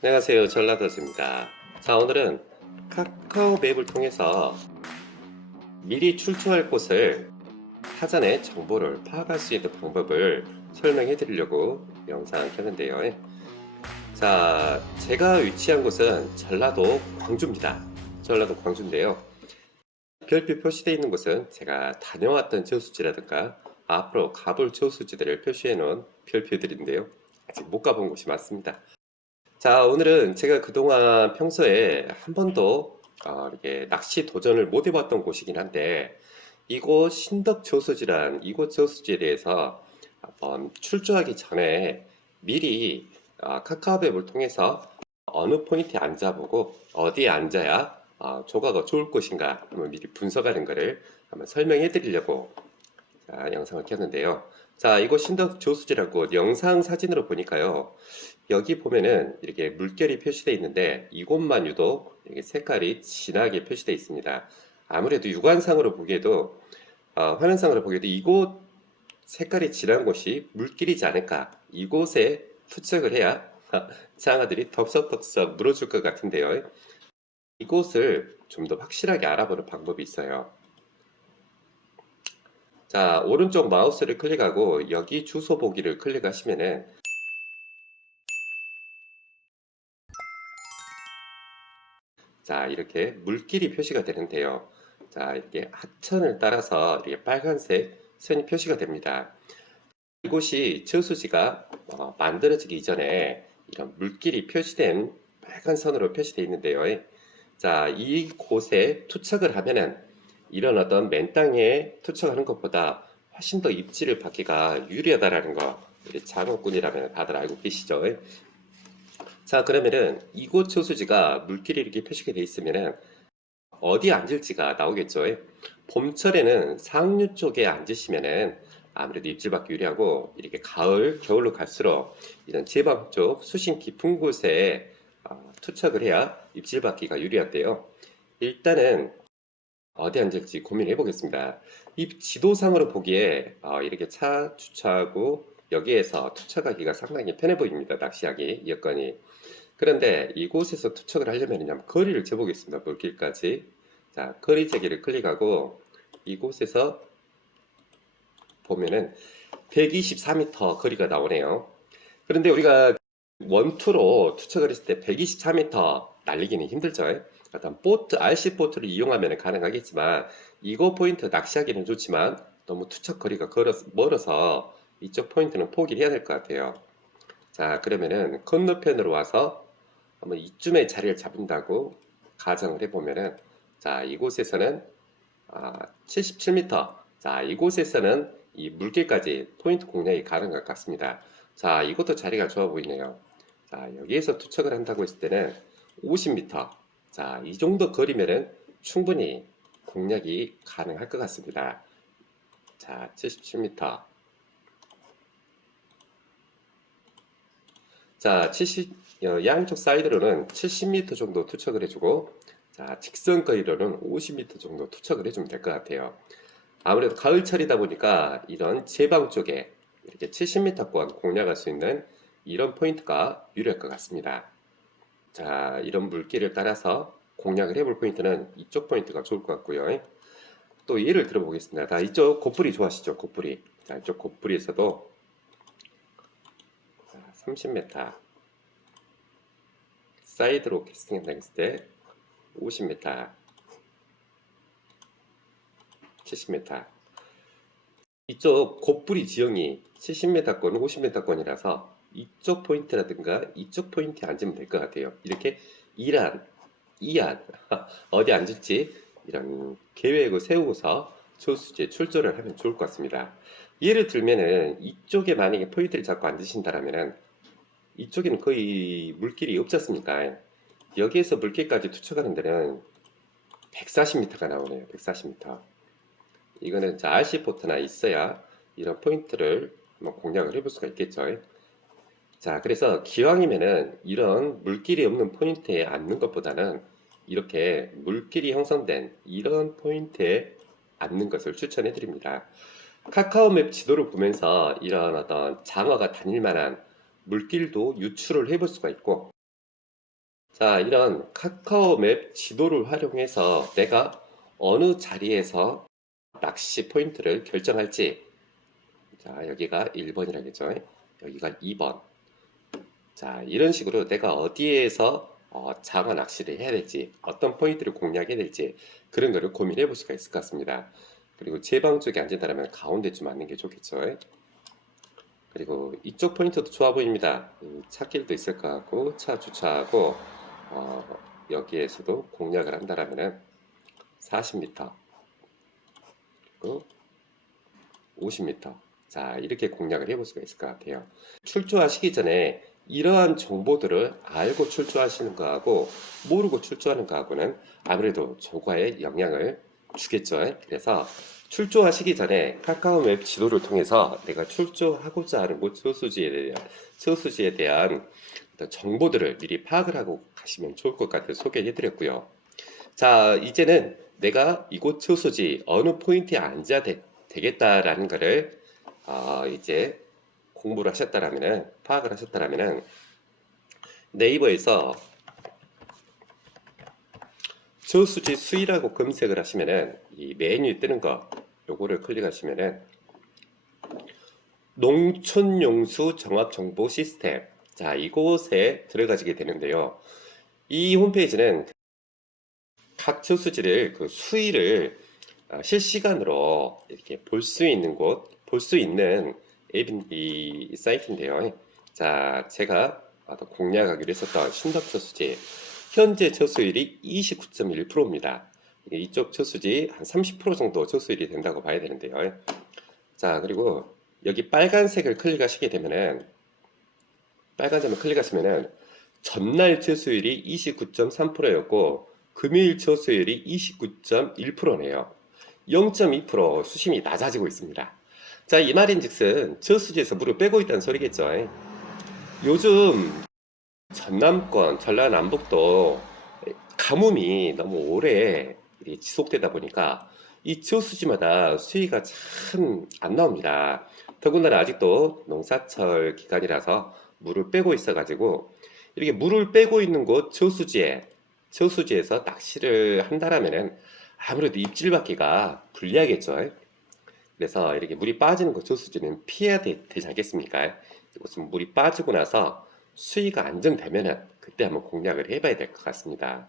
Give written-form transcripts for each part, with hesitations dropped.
안녕하세요, 전라도즈입니다. 자, 오늘은 카카오 맵을 통해서 미리 출조할 곳을 사전에 정보를 파악할 수 있는 방법을 설명해 드리려고 영상 켰는데요. 자, 제가 위치한 곳은 전라도 광주입니다. 전라도 광주인데요. 별표 표시되어 있는 곳은 제가 다녀왔던 저수지라든가 앞으로 가볼 저수지들을 표시해 놓은 별표들인데요. 아직 못 가본 곳이 많습니다. 자, 오늘은 제가 그동안 평소에 한 번도 이렇게 낚시 도전을 못 해봤던 곳이긴 한데, 이곳 신덕 저수지란 이곳 저수지에 대해서 한번 출조하기 전에 미리 카카오맵을 통해서 어느 포인트에 앉아보고 어디에 앉아야 조가가 좋을 것인가 한번 미리 분석하는 것을 한번 설명해 드리려고 영상을 켰는데요. 자, 이곳 신덕 저수지라고 영상 사진으로 보니까요. 여기 보면은 이렇게 물결이 표시되어 있는데 이곳만 유독 이렇게 색깔이 진하게 표시되어 있습니다. 아무래도 육안상으로 보기에도 화면상으로 보기에도 이곳 색깔이 진한 곳이 물길이지 않을까. 이곳에 투척을 해야 장어들이 덥석덥석 물어줄 것 같은데요. 이곳을 좀 더 확실하게 알아보는 방법이 있어요. 자, 오른쪽 마우스를 클릭하고 여기 주소 보기를 클릭하시면은 자, 이렇게 물길이 표시가 되는데요. 자, 이렇게 하천을 따라서 이렇게 빨간색 선이 표시가 됩니다. 이곳이 저수지가 만들어지기 이전에 이런 물길이 표시된 빨간 선으로 표시되어 있는데요. 자, 이곳에 투척을 하면은 이런 어떤 맨 땅에 투척하는 것보다 훨씬 더 입지를 받기가 유리하다라는 거, 우리 장어꾼이라면 다들 알고 계시죠? 자, 그러면은 이곳 저수지가 물길이 이렇게 표시가 되어 있으면은 어디 앉을지가 나오겠죠. 봄철에는 상류 쪽에 앉으시면은 아무래도 입질받기 유리하고, 이렇게 가을, 겨울로 갈수록 이런 제방 쪽 수심 깊은 곳에 투척을 해야 입질받기가 유리한데요. 일단은 어디 앉을지 고민해 보겠습니다. 이 지도상으로 보기에 이렇게 차 주차하고 여기에서 투척하기가 상당히 편해 보입니다. 낚시하기 여건이. 그런데 이곳에서 투척을 하려면 거리를 재보겠습니다. 물길까지. 자, 거리 재기를 클릭하고 이곳에서 보면은 124m 거리가 나오네요. 그런데 우리가 원투로 투척을 했을 때 124m 날리기는 힘들죠. 어떤 보트, RC 보트를 이용하면 가능하겠지만 이거 포인트 낚시하기는 좋지만 너무 투척 거리가 멀어서 이쪽 포인트는 포기를 해야 될 것 같아요. 자, 그러면은 건너편으로 와서 한번 이쯤에 자리를 잡는다고 가정을 해보면은, 자, 이곳에서는 77m. 자, 이곳에서는 이 물길까지 포인트 공략이 가능할 것 같습니다. 자, 이것도 자리가 좋아 보이네요. 자, 여기에서 투척을 한다고 했을 때는 50m. 자, 이 정도 거리면은 충분히 공략이 가능할 것 같습니다. 자, 77m. 자, 양쪽 사이드로는 70m 정도 투척을 해주고, 자, 직선 거리로는 50m 정도 투척을 해주면 될 것 같아요. 아무래도 가을철이다 보니까 이런 제방 쪽에 이렇게 70m권 공략할 수 있는 이런 포인트가 유리할 것 같습니다. 자, 이런 물길을 따라서 공략을 해볼 포인트는 이쪽 포인트가 좋을 것 같고요. 또 예를 들어보겠습니다. 자, 이쪽 곱부리 좋아하시죠? 곱부리. 자, 이쪽 곱부리에서도 30m 사이드로 캐스팅한다 했을 때 50m, 70m. 이쪽 곱부리 지형이 70m권, 50m권이라서 이쪽 포인트라든가 이쪽 포인트에 앉으면 될 것 같아요. 이렇게 이안, 이안 어디 앉을지 이런 계획을 세우고서 저수지에 출조를 하면 좋을 것 같습니다. 예를 들면은 이쪽에 만약에 포인트를 잡고 앉으신다라면은 이쪽에는 거의 물길이 없지 않습니까? 여기에서 물길까지 투척하는 데는 140m가 나오네요. 140m. 이거는 RC 포트나 있어야 이런 포인트를 한번 공략을 해볼 수가 있겠죠. 자, 그래서 기왕이면은 이런 물길이 없는 포인트에 앉는 것보다는 이렇게 물길이 형성된 이런 포인트에 앉는 것을 추천해 드립니다. 카카오맵 지도를 보면서 이런 어떤 장어가 다닐 만한 물길도 유출을 해볼 수가 있고, 자, 이런 카카오맵 지도를 활용해서 내가 어느 자리에서 낚시 포인트를 결정할지. 자, 여기가 1번이라겠죠. 여기가 2번. 자, 이런 식으로 내가 어디에서 장어 낚시를 해야 될지, 어떤 포인트를 공략해야 될지 그런 거를 고민해 볼 수가 있을 것 같습니다. 그리고 제 방 쪽에 앉는다면 가운데쯤 앉는 게 좋겠죠. 그리고 이쪽 포인트도 좋아 보입니다. 차길도 있을 것 같고 차 주차하고 여기에서도 공략을 한다라면 40m 그리고 50m. 자, 이렇게 공략을 해볼 수가 있을 것 같아요. 출조하시기 전에 이러한 정보들을 알고 출조하시는 거하고 모르고 출조하는 거하고는 아무래도 조과에 영향을 주겠죠. 그래서 출조하시기 전에 카카오맵 지도를 통해서 내가 출조하고자 하는 곳 소수지에 대한 어떤 정보들을 미리 파악을 하고 가시면 좋을 것 같아서 소개해 드렸고요. 자, 이제는 내가 이곳 소수지 어느 포인트에 앉아야 되겠다라는 거를 이제 공부를 하셨다라면은 파악을 하셨다라면은 네이버에서 저수지 수위라고 검색을 하시면은 이 메뉴에 뜨는 거 요거를 클릭하시면은 농촌용수 정합정보 시스템, 자, 이곳에 들어가시게 되는데요. 이 홈페이지는 각 저수지를 그 수위를 실시간으로 이렇게 볼 수 있는 볼 수 있는 이 사이트인데요. 자, 제가 공략하기로 했었던 신덕저수지 현재 저수율이 29.1%입니다. 이쪽 저수지 한 30% 정도 저수율이 된다고 봐야 되는데요. 자, 그리고 여기 빨간색을 클릭하시게 되면은 빨간 점을 클릭하시면은 전날 저수율이 29.3%였고 금요일 저수율이 29.1%네요. 0.2% 수심이 낮아지고 있습니다. 자, 이 말인즉슨 저수지에서 물을 빼고 있다는 소리겠죠. 요즘 전남권, 전라남북도 가뭄이 너무 오래 지속되다 보니까 이 저수지마다 수위가 참 안 나옵니다. 더군다나 아직도 농사철 기간이라서 물을 빼고 있어가지고 이렇게 물을 빼고 있는 곳 저수지에서 낚시를 한다라면은 아무래도 입질 받기가 불리하겠죠. 그래서 이렇게 물이 빠지는 곳 저수지는 피해야 되지 않겠습니까? 이것은 물이 빠지고 나서 수위가 안정되면은 그때 한번 공략을 해봐야 될 것 같습니다.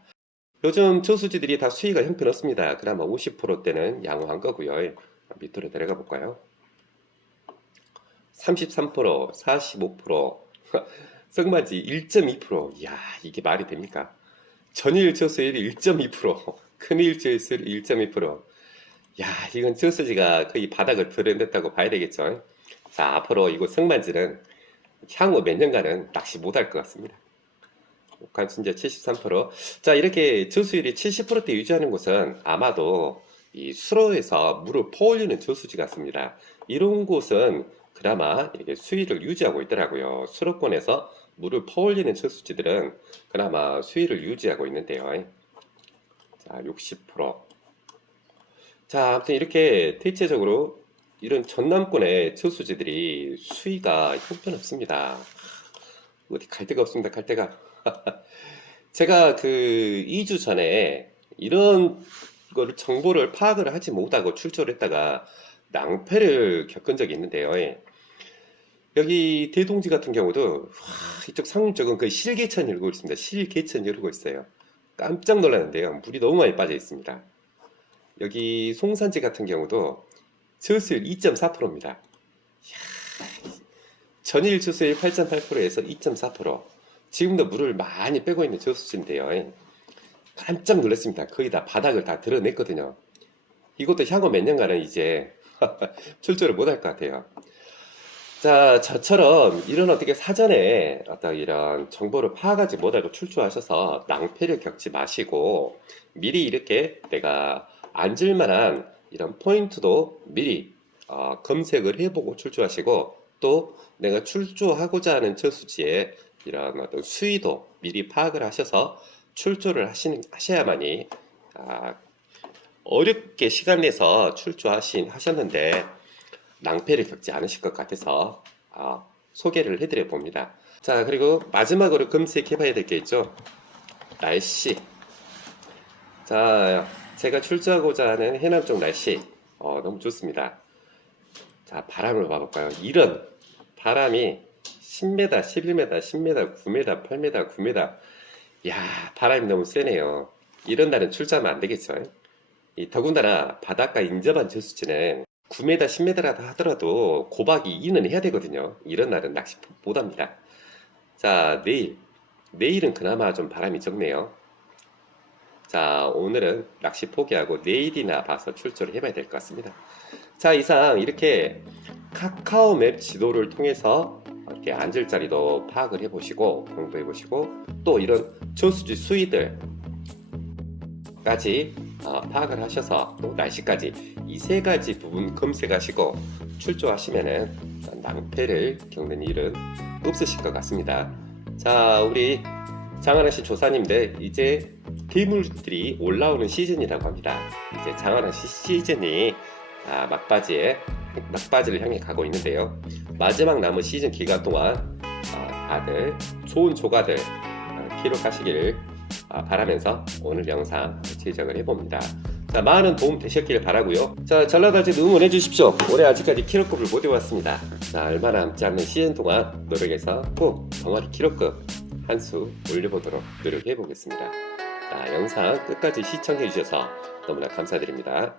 요즘 저수지들이 다 수위가 형편없습니다. 그나마 50%대는 양호한 거고요. 밑으로 내려가 볼까요? 33%, 45%, 성만지 1.2%. 이야, 이게 말이 됩니까? 전일 저수율이 1.2%, 금일 저수율 1.2%. 야, 이건 저수지가 거의 바닥을 드러냈다고 봐야 되겠죠. 자, 앞으로 이곳 성만지는 향후 몇 년간은 낚시 못할 것 같습니다. 관순자 73%. 자, 이렇게 저수율이 70%대 유지하는 곳은 아마도 이 수로에서 물을 퍼올리는 저수지 같습니다. 이런 곳은 그나마 이렇게 수위를 유지하고 있더라고요. 수로권에서 물을 퍼올리는 저수지들은 그나마 수위를 유지하고 있는데요. 자, 60%. 자, 아무튼 이렇게 대체적으로 이런 전남권의 저수지들이 수위가 형편없습니다. 어디 갈 데가 없습니다. 갈 데가. 제가 그 2주 전에 이런 거를 정보를 파악을 하지 못하고 출조를 했다가 낭패를 겪은 적이 있는데요. 여기 대동지 같은 경우도 이쪽 상류 쪽은 거의 실개천이 흐르고 있습니다. 실개천이 흐르고 있어요. 깜짝 놀랐는데요. 물이 너무 많이 빠져 있습니다. 여기 송산지 같은 경우도 저수율 2.4%입니다. 전일 저수율 8.8%에서 2.4%. 지금도 물을 많이 빼고 있는 저수지인데요. 깜짝 놀랐습니다. 거의 다 바닥을 다 드러냈거든요. 이것도 향후 몇 년간은 이제 출조를 못할 것 같아요. 자, 저처럼 이런 어떻게 사전에 어떤 이런 정보를 파악하지 못하고 출조하셔서 낭패를 겪지 마시고 미리 이렇게 내가 앉을 만한 이런 포인트도 미리 검색을 해보고 출조하시고 또 내가 출조하고자 하는 저수지에 이런 어떤 수위도 미리 파악을 하셔서 출조를 하셔야만이 어렵게 시간 내서 하셨는데 낭패를 겪지 않으실 것 같아서 소개를 해드려 봅니다. 자, 그리고 마지막으로 검색해 봐야 될 게 있죠. 날씨. 자, 제가 출조하고자 하는 해남 쪽 날씨. 너무 좋습니다. 자, 바람을 봐볼까요? 이런 바람이 10m, 11m, 10m, 9m, 8m, 9m. 야, 바람이 너무 세네요. 이런 날은 출조하면 안 되겠죠. 더군다나 바닷가 인접한 저수지는 9m, 10m라도 하더라도 고박이 2는 해야 되거든요. 이런 날은 낚시 못합니다. 자, 내일은 그나마 좀 바람이 적네요. 자, 오늘은 낚시 포기하고 내일이나 봐서 출조를 해봐야 될 것 같습니다. 자, 이상 이렇게 카카오맵 지도를 통해서 이렇게 앉을 자리도 파악을 해보시고 공부해 보시고 또 이런 저수지 수위들까지 파악을 하셔서 또 날씨까지 이 세 가지 부분 검색하시고 출조하시면은 낭패를 겪는 일은 없으실 것 같습니다. 자, 우리 장하나씨 조사님들, 이제 괴물들이 올라오는 시즌이라고 합니다. 이제 장하나씨 시즌이 막바지를 향해 가고 있는데요. 마지막 남은 시즌 기간 동안 다들 좋은 조가들 기록하시기를 바라면서 오늘 영상 제작을 해봅니다. 자, 많은 도움 되셨길 바라고요. 자, 전라도지 응원해 주십시오. 올해 아직까지 키로급을 못 해왔습니다. 자, 얼마 남지 않는 시즌 동안 노력해서 꼭 덩어리 키로급 한 수 올려보도록 노력해 보겠습니다. 자, 영상 끝까지 시청해 주셔서 너무나 감사드립니다.